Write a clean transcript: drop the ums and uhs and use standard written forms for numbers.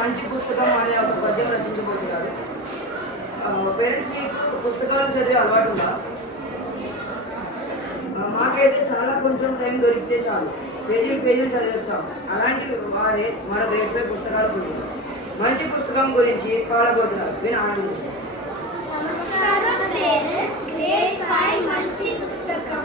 మంచి పుస్తకం అనే ఒక పద్యం రచించబోతున్నారు. పేరెంట్స్ మీకు పుస్తకాలు చదివే అలవాటు ఉందా? మాకైతే చాలా కొంచెం టైం దొరికితే చాలు పేజీలు చదివేస్తాం. అలాంటి వారే మన గ్రేడ్ 5 పుస్తకాలు గురించి మంచి పుస్తకం గురించి పాడబోతున్నారు, విని ఆనందించారు. నమస్కారం, మంచి పుస్తకం